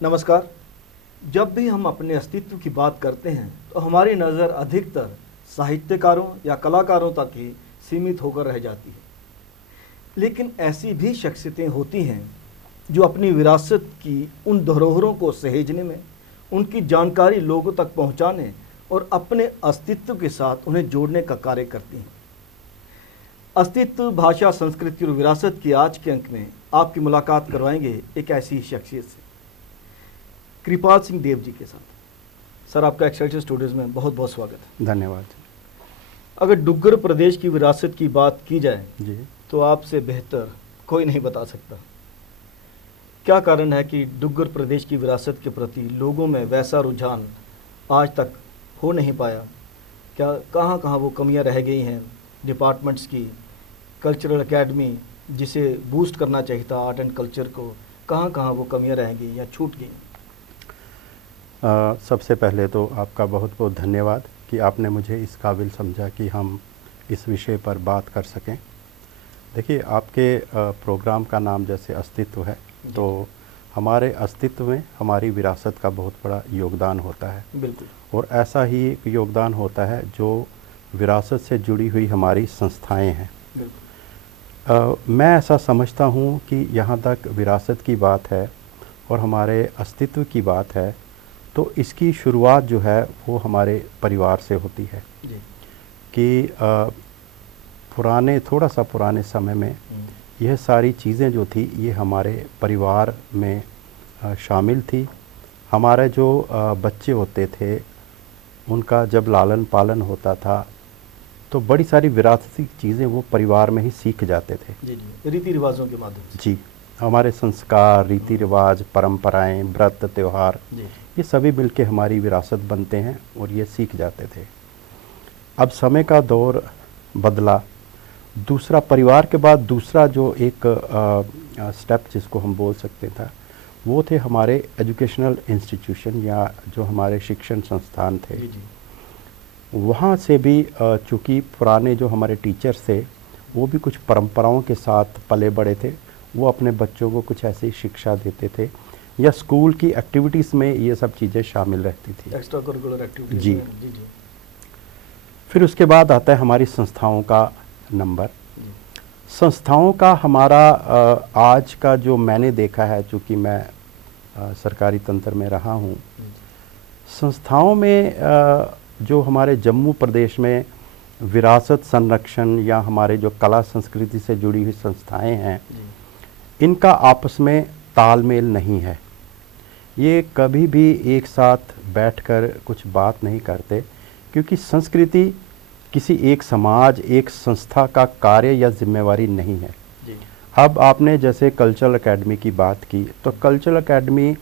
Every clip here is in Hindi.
नमस्कार। जब भी हम अपने अस्तित्व की बात करते हैं तो हमारी नज़र अधिकतर साहित्यकारों या कलाकारों तक ही सीमित होकर रह जाती है, लेकिन ऐसी भी शख्सियतें होती हैं जो अपनी विरासत की उन धरोहरों को सहेजने में, उनकी जानकारी लोगों तक पहुंचाने और अपने अस्तित्व के साथ उन्हें जोड़ने का कार्य करती हैं। अस्तित्व, भाषा, संस्कृति और विरासत की आज के अंक में आपकी मुलाकात करवाएंगे एक ऐसी शख्सियत से, कृपाल सिंह देव जी के साथ। सर, आपका एक्सेलसियर स्टूडियोज़ में बहुत बहुत स्वागत है। धन्यवाद। अगर डुग्गर प्रदेश की विरासत की बात की जाए जी, तो आपसे बेहतर कोई नहीं बता सकता। क्या कारण है कि डुग्गर प्रदेश की विरासत के प्रति लोगों में वैसा रुझान आज तक हो नहीं पाया? क्या कहाँ कहाँ वो कमियाँ रह गई हैं डिपार्टमेंट्स की? कल्चरल एकेडमी जिसे बूस्ट करना चाहिए था आर्ट एंड कल्चर को, कहाँ कहाँ वो कमियाँ रह गई या छूट गई? सबसे पहले तो आपका बहुत बहुत धन्यवाद कि आपने मुझे इस काबिल समझा कि हम इस विषय पर बात कर सकें। देखिए, आपके प्रोग्राम का नाम जैसे अस्तित्व है, तो हमारे अस्तित्व में हमारी विरासत का बहुत बड़ा योगदान होता है। बिल्कुल। और ऐसा ही एक योगदान होता है जो विरासत से जुड़ी हुई हमारी संस्थाएं हैं। मैं ऐसा समझता हूँ कि यहाँ तक विरासत की बात है और हमारे अस्तित्व की बात है, तो इसकी शुरुआत जो है वो हमारे परिवार से होती है। जी। कि थोड़ा सा पुराने समय में यह सारी चीज़ें जो थी ये हमारे परिवार में शामिल थी। हमारे जो बच्चे होते थे उनका जब लालन पालन होता था तो बड़ी सारी विरासती चीज़ें वो परिवार में ही सीख जाते थे। जी जी, रीति रिवाजों के माध्यम से। जी, हमारे संस्कार, रीति रिवाज, परंपराएं, व्रत, त्यौहार, ये सभी मिलके हमारी विरासत बनते हैं और ये सीख जाते थे। अब समय का दौर बदला, दूसरा परिवार के बाद दूसरा जो एक स्टेप जिसको हम बोल सकते था वो थे हमारे एजुकेशनल इंस्टीट्यूशन या जो हमारे शिक्षण संस्थान थे। जी। वहाँ से भी चूँकि पुराने जो हमारे टीचर्स थे वो भी कुछ परंपराओं के साथ पले बड़े थे, वो अपने बच्चों को कुछ ऐसी शिक्षा देते थे या स्कूल की एक्टिविटीज़ में ये सब चीज़ें शामिल रहती थी, एक्स्ट्रा करिकुलर एक्टिविटीज। जी। जी जी। फिर उसके बाद आता है हमारी संस्थाओं का नंबर। संस्थाओं का हमारा आज का जो मैंने देखा है, चूँकि मैं सरकारी तंत्र में रहा हूँ, संस्थाओं में जो हमारे जम्मू प्रदेश में विरासत संरक्षण या हमारे जो कला संस्कृति से जुड़ी हुई संस्थाएं हैं, इनका आपस में तालमेल नहीं है। ये कभी भी एक साथ बैठकर कुछ बात नहीं करते, क्योंकि संस्कृति किसी एक समाज, एक संस्था का कार्य या जिम्मेवारी नहीं है। अब आपने जैसे कल्चरल एकेडमी की बात की, तो कल्चरल एकेडमी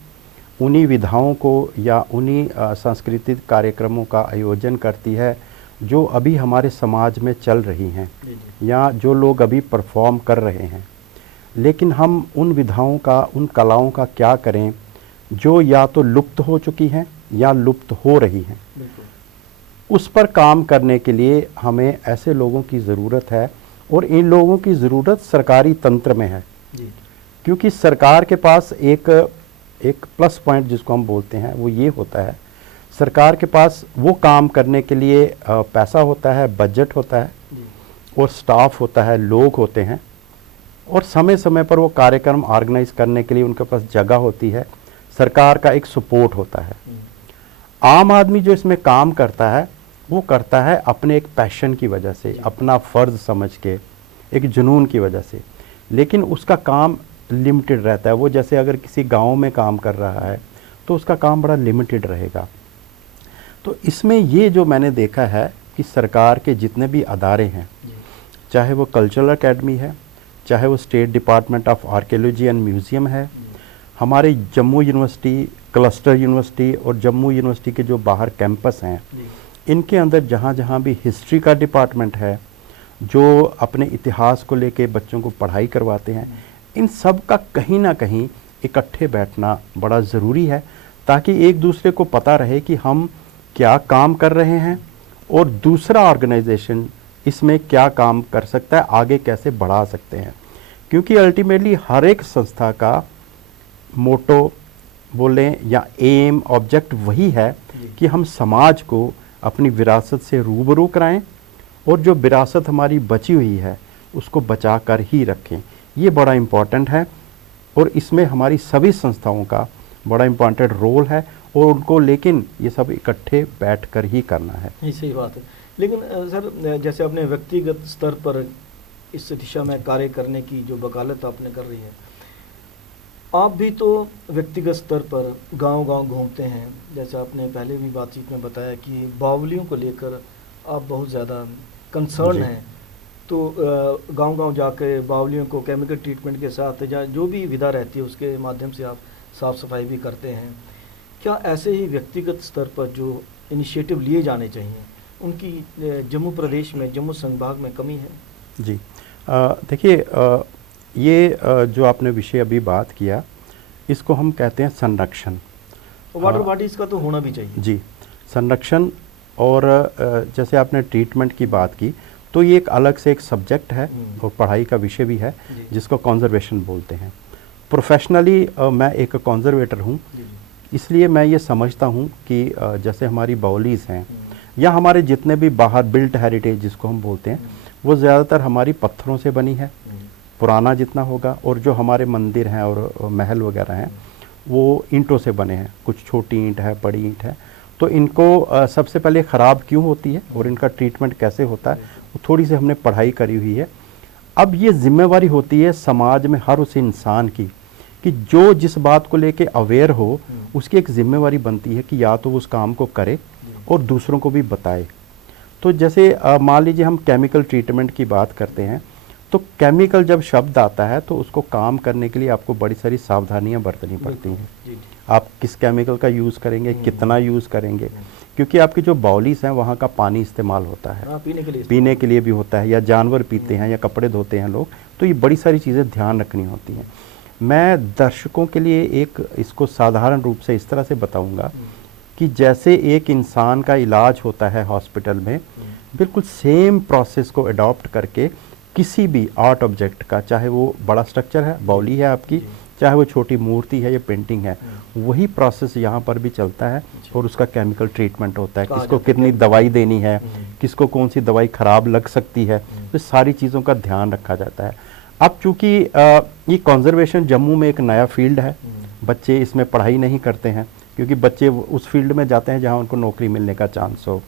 उन्हीं विधाओं को या उन्हीं सांस्कृतिक कार्यक्रमों का आयोजन करती है जो अभी हमारे समाज में चल रही हैं या जो लोग अभी परफॉर्म कर रहे हैं। लेकिन हम उन विधाओं का, उन कलाओं का क्या करें जो या तो लुप्त हो चुकी हैं या लुप्त हो रही हैं। उस पर काम करने के लिए हमें ऐसे लोगों की ज़रूरत है और इन लोगों की ज़रूरत सरकारी तंत्र में है। क्योंकि सरकार के पास एक प्लस पॉइंट जिसको हम बोलते हैं वो ये होता है, सरकार के पास वो काम करने के लिए पैसा होता है, बजट होता है और स्टाफ होता है, लोग होते हैं, और समय समय पर वो कार्यक्रम ऑर्गेनाइज करने के लिए उनके पास जगह होती है, सरकार का एक सपोर्ट होता है। आम आदमी जो इसमें काम करता है वो करता है अपने एक पैशन की वजह से, अपना फ़र्ज़ समझ के, एक जुनून की वजह से, लेकिन उसका काम लिमिटेड रहता है। वो जैसे अगर किसी गांव में काम कर रहा है तो उसका काम बड़ा लिमिटेड रहेगा। तो इसमें ये जो मैंने देखा है कि सरकार के जितने भी अदारे हैं, चाहे वो कल्चरल एकेडमी है, चाहे वो state department of archaeology and museum है, हमारे जम्मू यूनिवर्सिटी, क्लस्टर यूनिवर्सिटी और जम्मू यूनिवर्सिटी के जो बाहर कैंपस हैं, इनके अंदर जहाँ जहाँ भी हिस्ट्री का डिपार्टमेंट है जो अपने इतिहास को लेके बच्चों को पढ़ाई करवाते हैं, इन सब का कहीं ना कहीं इकट्ठे बैठना बड़ा ज़रूरी है, ताकि एक दूसरे को पता रहे कि हम क्या काम कर रहे हैं और दूसरा ऑर्गेनाइजेशन इसमें क्या काम कर सकता है, आगे कैसे बढ़ा सकते हैं। क्योंकि अल्टीमेटली हर एक संस्था का मोटो, बोलें या एम ऑब्जेक्ट वही है कि हम समाज को अपनी विरासत से रूबरू कराएं और जो विरासत हमारी बची हुई है उसको बचा कर ही रखें। ये बड़ा इम्पॉर्टेंट है और इसमें हमारी सभी संस्थाओं का बड़ा इम्पॉर्टेंट रोल है और उनको लेकिन ये सब इकट्ठे बैठ कर ही करना है। ये सही बात है। लेकिन सर, जैसे अपने व्यक्तिगत स्तर पर इस दिशा में कार्य करने की जो वकालत आपने कर रही है, आप भी तो व्यक्तिगत स्तर पर गांव-गांव घूमते हैं। जैसे आपने पहले भी बातचीत में बताया कि बावलियों को लेकर आप बहुत ज़्यादा कंसर्न हैं। तो गांव-गांव जाकर बावलियों को केमिकल ट्रीटमेंट के साथ या जो भी विधा रहती है उसके माध्यम से आप साफ़ सफाई भी करते हैं। क्या ऐसे ही व्यक्तिगत स्तर पर जो इनिशिएटिव लिए जाने चाहिए उनकी जम्मू प्रदेश में, जम्मू संभाग में कमी है? जी, देखिए, ये जो आपने विषय अभी बात किया इसको हम कहते हैं संरक्षण। वाटर बॉडीज़ का तो होना भी चाहिए। जी, संरक्षण। और जैसे आपने ट्रीटमेंट की बात की तो ये एक अलग से एक सब्जेक्ट है और पढ़ाई का विषय भी है जिसको कंजर्वेशन बोलते हैं। प्रोफेशनली मैं एक कंजर्वेटर हूँ, इसलिए मैं ये समझता हूँ कि जैसे हमारी बाउलीज़ हैं या हमारे जितने भी बाहर बिल्ट हेरिटेज जिसको हम बोलते हैं वो ज़्यादातर हमारी पत्थरों से बनी है, पुराना जितना होगा, और जो हमारे मंदिर हैं और महल वगैरह हैं वो ईंटों से बने हैं। कुछ छोटी ईंट है, बड़ी ईंट है। तो इनको सबसे पहले ख़राब क्यों होती है और इनका ट्रीटमेंट कैसे होता है वो थोड़ी सी हमने पढ़ाई करी हुई है। अब ये जिम्मेवारी होती है समाज में हर उस इंसान की कि जो जिस बात को लेके अवेयर हो उसकी एक जिम्मेवारी बनती है कि या तो वो उस काम को करे और दूसरों को भी बताए। तो जैसे मान लीजिए हम केमिकल ट्रीटमेंट की बात करते हैं तो केमिकल जब शब्द आता है तो उसको काम करने के लिए आपको बड़ी सारी सावधानियां बरतनी पड़ती हैं। आप किस केमिकल का यूज़ करेंगे, कितना यूज़ करेंगे, क्योंकि आपकी जो बाउलीज हैं वहाँ का पानी इस्तेमाल होता है, पीने के लिए भी होता है, या जानवर पीते हैं या कपड़े धोते हैं लोग, तो ये बड़ी सारी चीज़ें ध्यान रखनी होती हैं। मैं दर्शकों के लिए एक इसको साधारण रूप से इस तरह से बताऊंगा कि जैसे एक इंसान का इलाज होता है हॉस्पिटल में, बिल्कुल सेम प्रोसेस को अडॉप्ट करके किसी भी आर्ट ऑब्जेक्ट का, चाहे वो बड़ा स्ट्रक्चर है, बाउली है आपकी, चाहे वो छोटी मूर्ति है या पेंटिंग है, वही प्रोसेस यहाँ पर भी चलता है और उसका केमिकल ट्रीटमेंट होता है। किसको कितनी दवाई देनी है, किसको कौन सी दवाई खराब लग सकती है, तो सारी चीज़ों का ध्यान रखा जाता है। अब चूँकि ये कंजर्वेशन जम्मू में एक नया फील्ड है, बच्चे इसमें पढ़ाई नहीं करते हैं क्योंकि बच्चे उस फील्ड में जाते हैं जहाँ उनको नौकरी मिलने का चांस हो।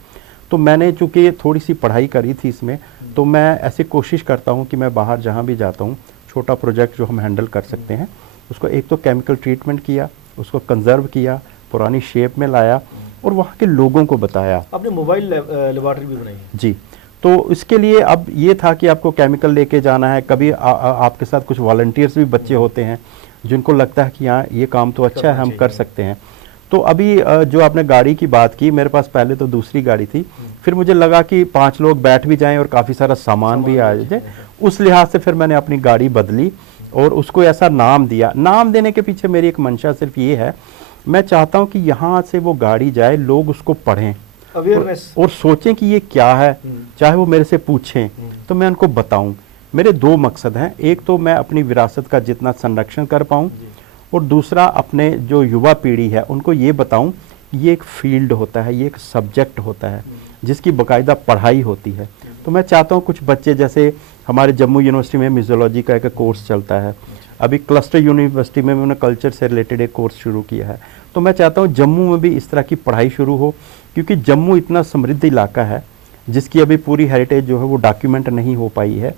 तो मैंने चूँकि थोड़ी सी पढ़ाई करी थी इसमें, तो मैं ऐसी कोशिश करता हूँ कि मैं बाहर जहाँ भी जाता हूँ छोटा प्रोजेक्ट जो हम हैंडल कर सकते हैं उसको एक तो केमिकल ट्रीटमेंट किया, उसको कंजर्व किया, पुरानी शेप में लाया और वहाँ के लोगों को बताया। आपने मोबाइल लेबॉरेटरी भी बनाई है? जी, तो इसके लिए अब ये था कि आपको केमिकल लेके जाना है। कभी आपके साथ कुछ वॉलंटियर्स भी बच्चे होते हैं जिनको लगता है कि हाँ ये काम तो अच्छा है, हम कर सकते हैं। तो अभी जो आपने गाड़ी की बात की, मेरे पास पहले तो दूसरी गाड़ी थी, फिर मुझे लगा कि 5 लोग बैठ भी जाएं और काफ़ी सारा सामान भी आ जाए, उस लिहाज से फिर मैंने अपनी गाड़ी बदली और उसको ऐसा नाम दिया। नाम देने के पीछे मेरी एक मंशा सिर्फ ये है, मैं चाहता हूँ कि यहाँ से वो गाड़ी जाए, लोग उसको पढ़ें और सोचें कि ये क्या है, चाहे वो मेरे से पूछें तो मैं उनको बताऊं। मेरे 2 मकसद हैं, एक तो मैं अपनी विरासत का जितना संरक्षण कर पाऊं और दूसरा अपने जो युवा पीढ़ी है उनको ये बताऊं ये एक फील्ड होता है, ये एक सब्जेक्ट होता है जिसकी बाकायदा पढ़ाई होती है। तो मैं चाहता हूं कुछ बच्चे, जैसे हमारे जम्मू यूनिवर्सिटी में मिजोलॉजी का एक कोर्स चलता है, अभी क्लस्टर यूनिवर्सिटी में उन्होंने कल्चर से रिलेटेड एक कोर्स शुरू किया है, तो मैं चाहता हूँ जम्मू में भी इस तरह की पढ़ाई शुरू हो, क्योंकि जम्मू इतना समृद्ध इलाका है जिसकी अभी पूरी हेरिटेज जो है वो डॉक्यूमेंट नहीं हो पाई है।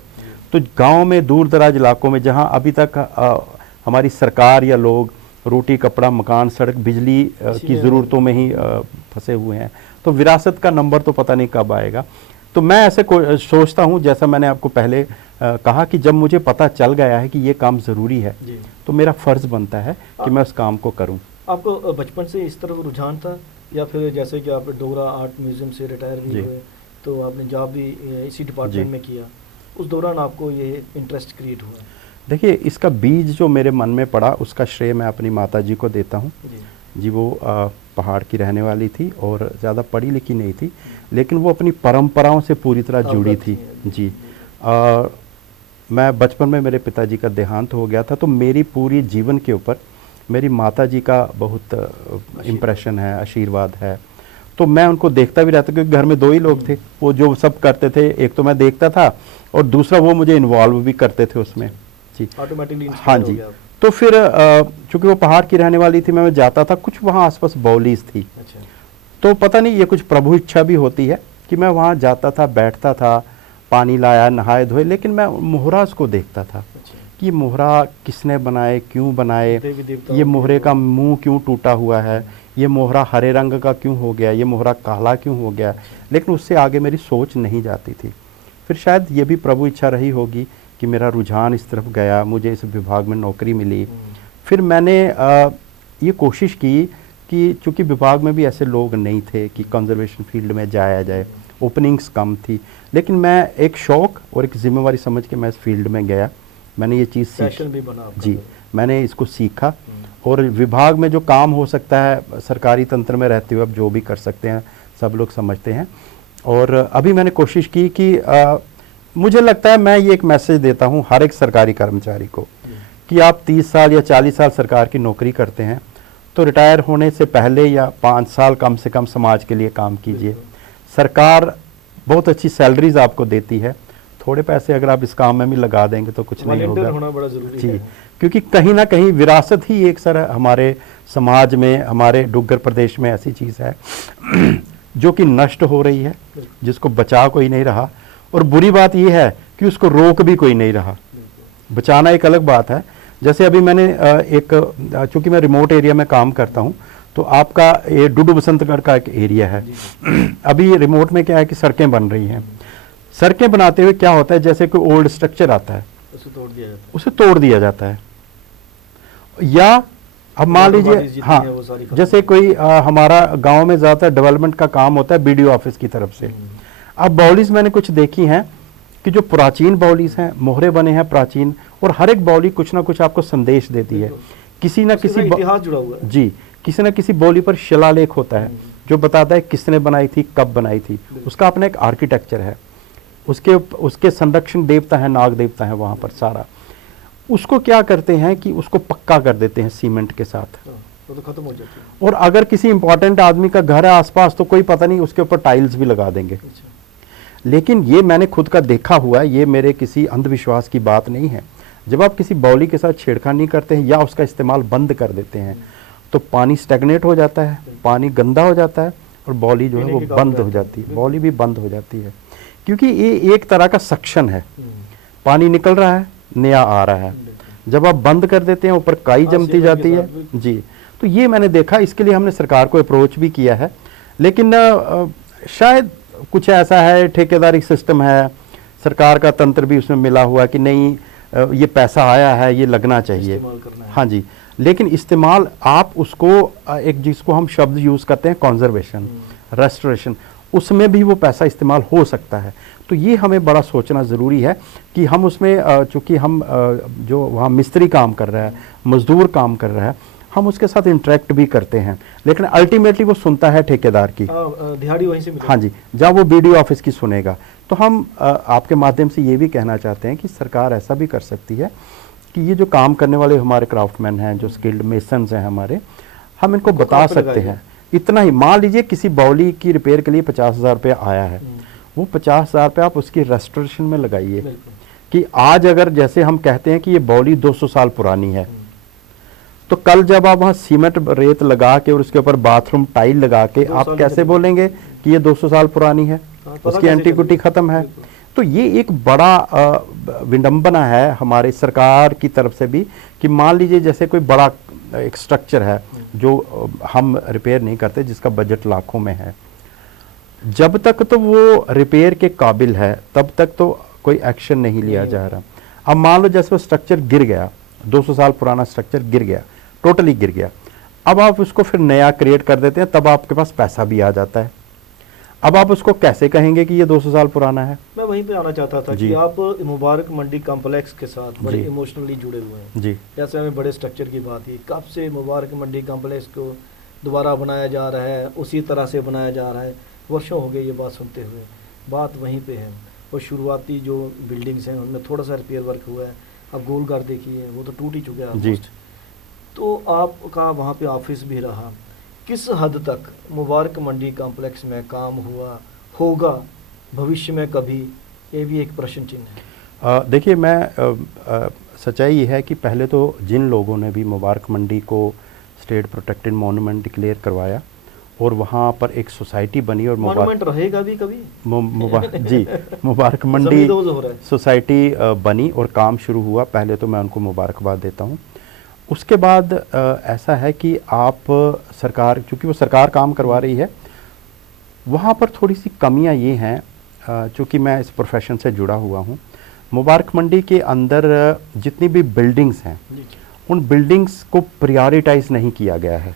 तो गांव में, दूर दराज इलाकों में जहां अभी तक हमारी सरकार या लोग रोटी, कपड़ा, मकान, सड़क, बिजली की ज़रूरतों में ही फंसे हुए हैं, तो विरासत का नंबर तो पता नहीं कब आएगा। तो मैं ऐसे सोचता हूँ, जैसा मैंने आपको पहले कहा कि जब मुझे पता चल गया है कि ये काम ज़रूरी है तो मेरा फ़र्ज़ बनता है कि मैं उस काम को करूँ। आपको बचपन से इस तरफ रुझान था या फिर जैसे कि आप डोगरा आर्ट म्यूजियम से रिटायर भी हुए तो आपने जॉब भी इसी डिपार्टमेंट में किया, उस दौरान आपको ये इंटरेस्ट क्रिएट हुआ? देखिए, इसका बीज जो मेरे मन में पड़ा उसका श्रेय मैं अपनी माताजी को देता हूँ जी। वो पहाड़ की रहने वाली थी और ज़्यादा पढ़ी लिखी नहीं थी, लेकिन वो अपनी परंपराओं से पूरी तरह जुड़ी थी जी। मैं बचपन में मेरे पिताजी का देहांत हो गया था, तो मेरी पूरी जीवन के ऊपर मेरी माता जी का बहुत इम्प्रेशन है, आशीर्वाद है। तो मैं उनको देखता भी रहता, क्योंकि घर में 2 ही लोग थे, वो जो सब करते थे, एक तो मैं देखता था और दूसरा वो मुझे इन्वॉल्व भी करते थे उसमें जी। ऑटोमेटिकली हाँ जी। तो फिर चूंकि वो पहाड़ की रहने वाली थी, मैं जाता था, कुछ वहाँ आसपास बौलीज थी। अच्छा। तो पता नहीं ये कुछ प्रभु इच्छा भी होती है कि मैं वहाँ जाता था, बैठता था, पानी लाया, नहाए धोए, लेकिन मैं मोहराज को देखता था कि ये मोहरा किसने बनाए, क्यों बनाए, ये मोहरे का मुंह क्यों टूटा हुआ है, ये मोहरा हरे रंग का क्यों हो गया, ये मोहरा काला क्यों हो गया। लेकिन उससे आगे मेरी सोच नहीं जाती थी। फिर शायद ये भी प्रभु इच्छा रही होगी कि मेरा रुझान इस तरफ गया, मुझे इस विभाग में नौकरी मिली। फिर मैंने ये कोशिश की कि चूँकि विभाग में भी ऐसे लोग नहीं थे कि कंजर्वेशन फील्ड में जाया जाए, ओपनिंग्स कम थी, लेकिन मैं एक शौक़ और एक जिम्मेवारी समझ के मैं इस फील्ड में गया। मैंने ये चीज़ सीखी जी, मैंने इसको सीखा और विभाग में जो काम हो सकता है सरकारी तंत्र में रहते हुए अब जो भी कर सकते हैं सब लोग समझते हैं। और अभी मैंने कोशिश की कि मुझे लगता है मैं ये एक मैसेज देता हूँ हर एक सरकारी कर्मचारी को कि आप 30 साल या 40 साल सरकार की नौकरी करते हैं तो रिटायर होने से पहले या 5 साल कम से कम समाज के लिए काम कीजिए। सरकार बहुत अच्छी सैलरीज आपको देती है, थोड़े पैसे अगर आप इस काम में भी लगा देंगे तो कुछ नहीं होगा होना बड़ा जरूरी जी। है। क्योंकि कहीं ना कहीं विरासत ही एक सर हमारे समाज में, हमारे डुग्गर प्रदेश में ऐसी चीज़ है जो कि नष्ट हो रही है, जिसको बचा कोई नहीं रहा। और बुरी बात यह है कि उसको रोक भी कोई नहीं रहा। बचाना एक अलग बात है। जैसे अभी मैंने चूंकि मैं रिमोट एरिया में काम करता हूँ, तो आपका ये डुडू बसंतगढ़ का एक एरिया है। अभी रिमोट में क्या है कि सड़कें बन रही हैं। सड़कें बनाते हुए क्या होता है, जैसे कोई ओल्ड स्ट्रक्चर आता है उसे तोड़ दिया जाता है। या अब मान लीजिए, हाँ, जैसे कोई हमारा गांव में ज़्यादातर डेवलपमेंट का काम होता है बीडीओ ऑफिस की तरफ से। अब बाउलीज मैंने कुछ देखी हैं कि जो प्राचीन बाउलीज हैं, मोहरे बने हैं प्राचीन, और हर एक बाउली कुछ ना कुछ आपको संदेश देती है। किसी न किसी इतिहास जुड़ा हुआ है जी, किसी न किसी बाउली पर शिलालेख होता है जो बताता है किसने बनाई थी, कब बनाई थी। उसका अपना एक आर्किटेक्चर है, उसके संरक्षण देवता है, नाग देवता है वहाँ पर सारा। उसको क्या करते हैं कि उसको पक्का कर देते हैं सीमेंट के साथ, तो खत्म हो जाती है। और अगर किसी इंपॉर्टेंट आदमी का घर है आसपास तो कोई पता नहीं, उसके ऊपर टाइल्स भी लगा देंगे। लेकिन ये मैंने खुद का देखा हुआ है, ये मेरे किसी अंधविश्वास की बात नहीं है। जब आप किसी बाउली के साथ छेड़खानी करते हैं या उसका इस्तेमाल बंद कर देते हैं तो पानी स्टैग्नेट हो जाता है, पानी गंदा हो जाता है और बाउली जो है वो बंद हो जाती है, बाउली भी बंद हो जाती है। क्योंकि ये एक तरह का सक्शन है, पानी निकल रहा है, नया आ रहा है। जब आप बंद कर देते हैं ऊपर काई जमती जाती है जी। तो ये मैंने देखा, इसके लिए हमने सरकार को अप्रोच भी किया है। लेकिन शायद कुछ ऐसा है, ठेकेदारी सिस्टम है, सरकार का तंत्र भी उसमें मिला हुआ कि नहीं ये पैसा आया है, ये लगना चाहिए, हाँ जी। लेकिन इस्तेमाल आप उसको एक जिसको हम शब्द यूज़ करते हैं कॉन्जर्वेशन, रेस्टोरेशन, उसमें भी वो पैसा इस्तेमाल हो सकता है। तो ये हमें बड़ा सोचना ज़रूरी है कि हम उसमें चूँकि हम जो वहाँ मिस्त्री काम कर रहा है, मजदूर काम कर रहा है, हम उसके साथ इंटरेक्ट भी करते हैं, लेकिन अल्टीमेटली वो सुनता है ठेकेदार की, दिहाड़ी वहीं से हाँ जी, जहाँ वो बीडीओ ऑफिस की सुनेगा। तो हम आपके माध्यम से ये भी कहना चाहते हैं कि सरकार ऐसा भी कर सकती है कि ये जो काम करने वाले हमारे क्राफ्टमैन हैं, जो स्किल्ड मेसन्स हैं हमारे, हम इनको बता सकते हैं इतना ही। मान लीजिए किसी बाउली की रिपेयर के लिए 50,000 रुपया आया है, वो 50,000 रुपया आप उसकी रेस्टोरेशन में लगाइए कि आज अगर जैसे हम कहते हैं कि ये बाउली 200 साल पुरानी है, तो कल जब आप वहाँ सीमेंट रेत लगा के और उसके ऊपर बाथरूम टाइल लगा के आप कैसे बोलेंगे कि ये 200 साल पुरानी है, उसकी एंटीक्विटी खत्म है। तो ये एक बड़ा विडंबना है हमारे सरकार की तरफ से भी कि मान लीजिए जैसे कोई बड़ा एक स्ट्रक्चर है जो हम रिपेयर नहीं करते, जिसका बजट लाखों में है, जब तक तो वो रिपेयर के काबिल है तब तक तो कोई एक्शन नहीं लिया जा रहा। अब मान लो जैसे वो स्ट्रक्चर गिर गया, 200 साल पुराना स्ट्रक्चर गिर गया, टोटली गिर गया, अब आप उसको फिर नया क्रिएट कर देते हैं, तब आपके पास पैसा भी आ जाता है। अब आप उसको कैसे कहेंगे कि ये 200 साल पुराना है? मैं वहीं पे आना चाहता था कि आप मुबारक मंडी कॉम्प्लेक्स के साथ बड़े इमोशनली जुड़े हुए हैं जी। जैसे हमें बड़े स्ट्रक्चर की बात की, कब से मुबारक मंडी कॉम्प्लेक्स को दोबारा बनाया जा रहा है, उसी तरह से बनाया जा रहा है, वर्षों हो गए ये बात सुनते हुए। बात वहीं पे है, वो शुरुआती जो बिल्डिंग्स हैं उनमें थोड़ा सा रिपेयर वर्क हुआ है। अब गोलघर देखिए, वो तो टूट ही चुका है ऑलमोस्ट। तो आपका वहाँ पे ऑफिस भी रहा, किस हद तक मुबारक मंडी कॉम्प्लेक्स में काम हुआ होगा भविष्य में कभी, ये भी एक प्रश्न चिन्ह है। देखिए, सच्चाई ये है कि पहले तो जिन लोगों ने भी मुबारक मंडी को स्टेट प्रोटेक्टेड मॉन्यूमेंट डिक्लेयर करवाया और वहाँ पर एक सोसाइटी बनी और मॉन्यूमेंट रहेगा भी कभी जी, मुबारक मंडी सोसाइटी बनी और काम शुरू हुआ, पहले तो मैं उनको मुबारकबाद देता हूँ। उसके बाद ऐसा है कि आप सरकार, चूँकि वो सरकार काम करवा रही है, वहाँ पर थोड़ी सी कमियाँ ये हैं, चूँकि मैं इस प्रोफेशन से जुड़ा हुआ हूँ, मुबारक मंडी के अंदर जितनी भी बिल्डिंग्स हैं उन बिल्डिंग्स को प्रायोरिटाइज नहीं किया गया है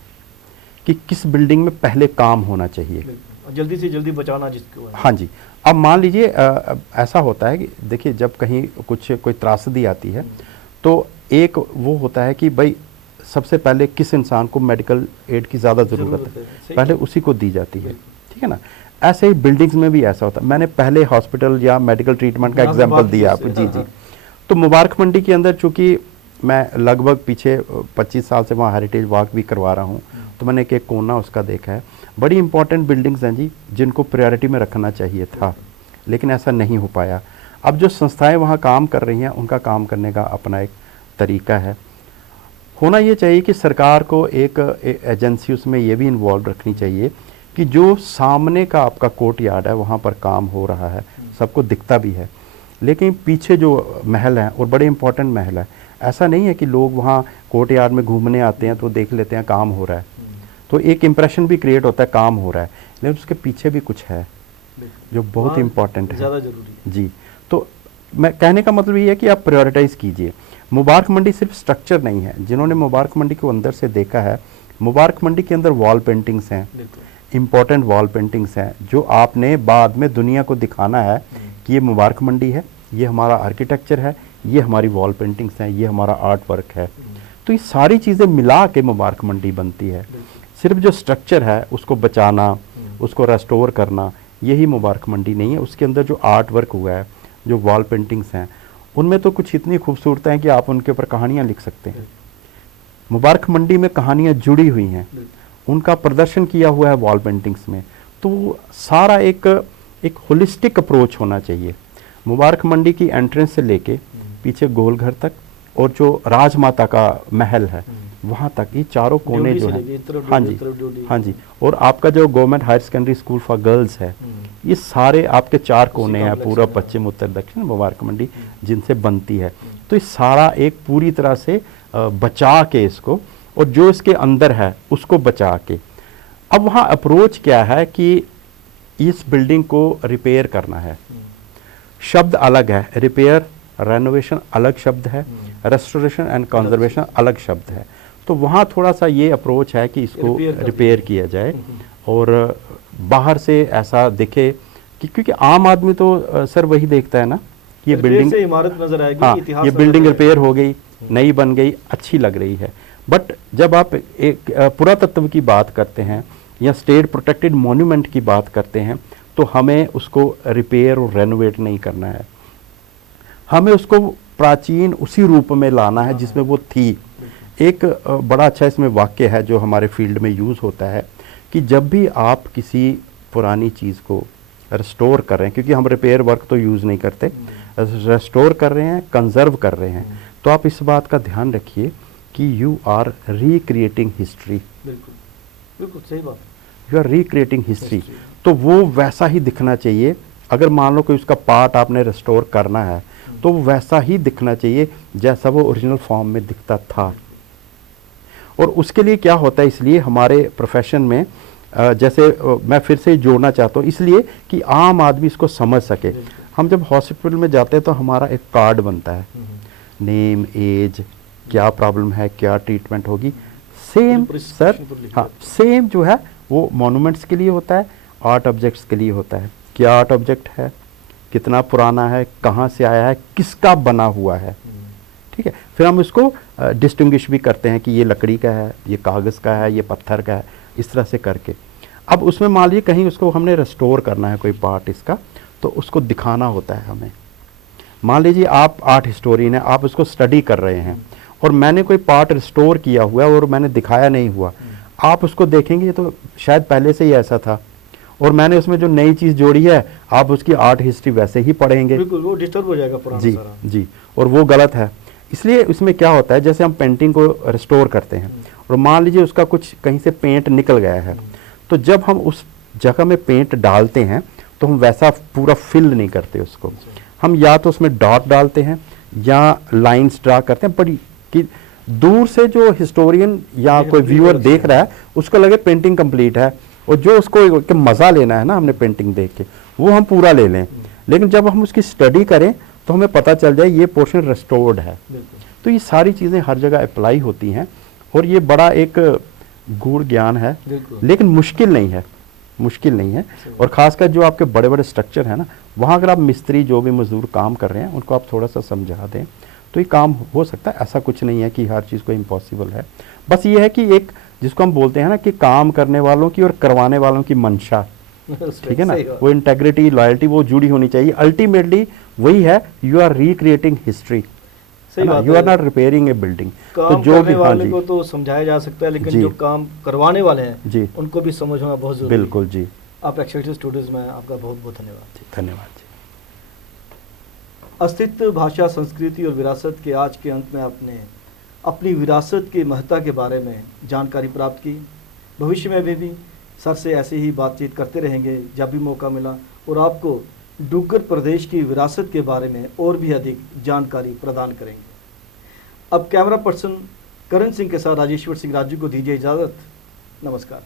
कि किस बिल्डिंग में पहले काम होना चाहिए, जल्दी से जल्दी बचाना जिसको है। हाँ जी, अब मान लीजिए ऐसा होता है कि देखिए, जब कहीं कोई त्रासदी आती है तो एक वो होता है कि भाई सबसे पहले किस इंसान को मेडिकल एड की ज़्यादा ज़रूरत है, पहले उसी को दी जाती है, ठीक है ना। ऐसे ही बिल्डिंग्स में भी ऐसा होता है। मैंने पहले हॉस्पिटल या मेडिकल ट्रीटमेंट का एग्जांपल दिया आपको, जी जी। तो मुबारक मंडी के अंदर चूँकि मैं लगभग पीछे 25 साल से वहाँ हेरिटेज वॉक भी करवा रहा हूँ, तो मैंने एक कोना उसका देखा है। बड़ी इंपॉर्टेंट बिल्डिंग्स हैं जी, जिनको प्रायोरिटी में रखना चाहिए था, लेकिन ऐसा नहीं हो पाया। अब जो संस्थाएं वहाँ काम कर रही हैं, उनका काम करने का अपना एक तरीका है। होना ये चाहिए कि सरकार को एक एजेंसी उसमें ये भी इन्वॉल्व रखनी चाहिए कि जो सामने का आपका कोर्ट यार्ड है, वहाँ पर काम हो रहा है, सबको दिखता भी है, लेकिन पीछे जो महल हैं और बड़े इंपॉर्टेंट महल है, ऐसा नहीं है कि लोग वहाँ कोर्ट यार्ड में घूमने आते हैं तो देख लेते हैं काम हो रहा है, तो एक इम्प्रेशन भी क्रिएट होता है काम हो रहा है, लेकिन उसके पीछे भी कुछ है जो बहुत इम्पॉर्टेंट है, ज़्यादा जरूरी है जी। तो मैं कहने का मतलब ये है कि आप प्रायोरिटाइज कीजिए। मुबारक मंडी सिर्फ स्ट्रक्चर नहीं है, जिन्होंने मुबारक मंडी को अंदर से देखा है, मुबारक मंडी के अंदर वॉल पेंटिंग्स हैं, इम्पॉर्टेंट वॉल पेंटिंग्स हैं, जो आपने बाद में दुनिया को दिखाना है कि ये मुबारक मंडी है, ये हमारा आर्किटेक्चर है, ये हमारी वॉल पेंटिंग्स हैं, ये हमारा आर्ट वर्क है। तो ये सारी चीज़ें मिला के मुबारक मंडी बनती है। सिर्फ जो स्ट्रक्चर है उसको बचाना, उसको रेस्टोर करना, यही मुबारक मंडी नहीं है। उसके अंदर जो आर्ट वर्क हुआ है, जो वॉल पेंटिंग्स हैं, उनमें तो कुछ इतनी खूबसूरत हैं कि आप उनके ऊपर कहानियाँ लिख सकते हैं। मुबारक मंडी में कहानियाँ जुड़ी हुई हैं, उनका प्रदर्शन किया हुआ है वॉल पेंटिंग्स में। तो सारा एक होलिस्टिक अप्रोच होना चाहिए। मुबारक मंडी की एंट्रेंस से लेके पीछे गोलघर तक और जो राजमाता का महल है वहाँ तक, ये चारों कोने जो हैं, हाँ जी हाँ जी, और आपका जो government higher secondary school for girls है, ये सारे आपके 4 कोने हैं, पूर्व पश्चिम उत्तर दक्षिण मुबारक मंडी जिनसे बनती है। तो ये सारा एक पूरी तरह से बचा के इसको, और जो इसके अंदर है उसको बचा के, अब वहाँ अप्रोच क्या है कि इस बिल्डिंग को रिपेयर करना है। शब्द अलग है, रिपेयर रेनोवेशन अलग शब्द है, रेस्टोरेशन एंड कंजर्वेशन अलग शब्द है। तो वहाँ थोड़ा सा ये अप्रोच है कि इसको रिपेयर किया जाए और बाहर से ऐसा दिखे कि, क्योंकि आम आदमी तो सर वही देखता है ना कि ये बिल्डिंग से इमारत नजर आएगी, हाँ, इतिहास ये बिल्डिंग रिपेयर हो गई, नई बन गई, अच्छी लग रही है। बट जब आप एक पुरातत्व की बात करते हैं या स्टेट प्रोटेक्टेड मॉन्यूमेंट की बात करते हैं, तो हमें उसको रिपेयर और रेनोवेट नहीं करना है, हमें उसको प्राचीन उसी रूप में लाना है जिसमें वो थी। एक बड़ा अच्छा इसमें वाक्य है जो हमारे फील्ड में यूज़ होता है कि जब भी आप किसी पुरानी चीज़ को रिस्टोर कर रहे हैं, क्योंकि हम रिपेयर वर्क तो यूज़ नहीं करते, रिस्टोर कर रहे हैं, कंजर्व कर रहे हैं, तो आप इस बात का ध्यान रखिए कि यू आर रिक्रिएटिंग हिस्ट्री। बिल्कुल बिल्कुल सही बात, यू आर रिक्रिएटिंग हिस्ट्री। तो वो वैसा ही दिखना चाहिए। अगर मान लो कोई उसका पार्ट आपने रिस्टोर करना है तो वैसा ही दिखना चाहिए जैसा वो ओरिजिनल फॉर्म में दिखता था। और उसके लिए क्या होता है, इसलिए हमारे प्रोफेशन में जैसे मैं फिर से जोड़ना चाहता हूँ, इसलिए कि आम आदमी इसको समझ सके। हम जब हॉस्पिटल में जाते हैं तो हमारा एक कार्ड बनता है, नेम, एज, क्या प्रॉब्लम है, क्या ट्रीटमेंट होगी, सेम सर, हाँ सेम जो है वो मॉन्यूमेंट्स के लिए होता है, आर्ट ऑब्जेक्ट्स के लिए होता है। क्या आर्ट ऑब्जेक्ट है, कितना पुराना है, कहाँ से आया है, किसका बना हुआ है, ठीक है। फिर हम इसको डिस्टिंग्विश भी करते हैं कि ये लकड़ी का है, ये कागज़ का है, ये पत्थर का है, इस तरह से करके। अब उसमें मान लीजिए कहीं उसको हमने रिस्टोर करना है कोई पार्ट इसका, तो उसको दिखाना होता है हमें। मान लीजिए आप आर्ट हिस्टोरियन है, आप उसको स्टडी कर रहे हैं और मैंने कोई पार्ट रिस्टोर किया हुआ है और मैंने दिखाया नहीं हुआ, आप उसको देखेंगे तो शायद पहले से ही ऐसा था, और मैंने उसमें जो नई चीज़ जोड़ी है आप उसकी आर्ट हिस्ट्री वैसे ही पढ़ेंगे, बिल्कुल वो डिस्टर्ब हो जाएगा पुराना जी सारा। जी, और वो गलत है। इसलिए उसमें क्या होता है, जैसे हम पेंटिंग को रिस्टोर करते हैं और मान लीजिए उसका कुछ कहीं से पेंट निकल गया है, तो जब हम उस जगह में पेंट डालते हैं तो हम वैसा पूरा फिल नहीं करते उसको, हम या तो उसमें डॉट डालते हैं या लाइंस ड्रा करते हैं, बड़ी कि दूर से जो हिस्टोरियन या कोई व्यूअर देख रहा है उसको लगे पेंटिंग कंप्लीट है, और जो उसको कि मज़ा लेना है ना हमने पेंटिंग देख के, वो हम पूरा ले लें। लेकिन जब हम उसकी स्टडी करें तो हमें पता चल जाए ये पोर्शन रिस्टोर्ड है। तो ये सारी चीज़ें हर जगह अप्लाई होती हैं, और ये बड़ा एक गूढ़ ज्ञान है, लेकिन मुश्किल नहीं है, मुश्किल नहीं है। और ख़ासकर जो आपके बड़े बड़े स्ट्रक्चर है ना, वहाँ अगर आप मिस्त्री जो भी मजदूर काम कर रहे हैं उनको आप थोड़ा सा समझा दें तो ये काम हो सकता है। ऐसा कुछ नहीं है कि हर चीज़ को इम्पॉसिबल है, बस ये है कि एक जिसको हम बोलते हैं ना कि काम करने वालों की और करवाने वालों की मंशा, ठीक है ना, वो इंटेग्रिटी लॉयल्टी वो जुड़ी होनी चाहिए। अल्टीमेटली वही है, you are recreating history, you are not repairing a building. तो जो भी वाले को तो समझाया जा सकता है, लेकिन जो काम करवाने वाले हैं जी उनको भी समझ होना बहुत जरूरी है। बिल्कुल जी। आप एक्सेलेंट स्टूडेंट्स में आपका बहुत बहुत धन्यवाद। धन्यवाद जी। अस्तित्व, भाषा, संस्कृति और विरासत के आज के अंक में आपने अपनी विरासत की महत्ता के बारे में जानकारी प्राप्त की। भविष्य में भी सर से ऐसे ही बातचीत करते रहेंगे जब भी मौका मिला, और आपको डुग्गर प्रदेश की विरासत के बारे में और भी अधिक जानकारी प्रदान करेंगे। अब कैमरा पर्सन करण सिंह के साथ राजेश्वर सिंह राजू को दीजिए इजाज़त। नमस्कार।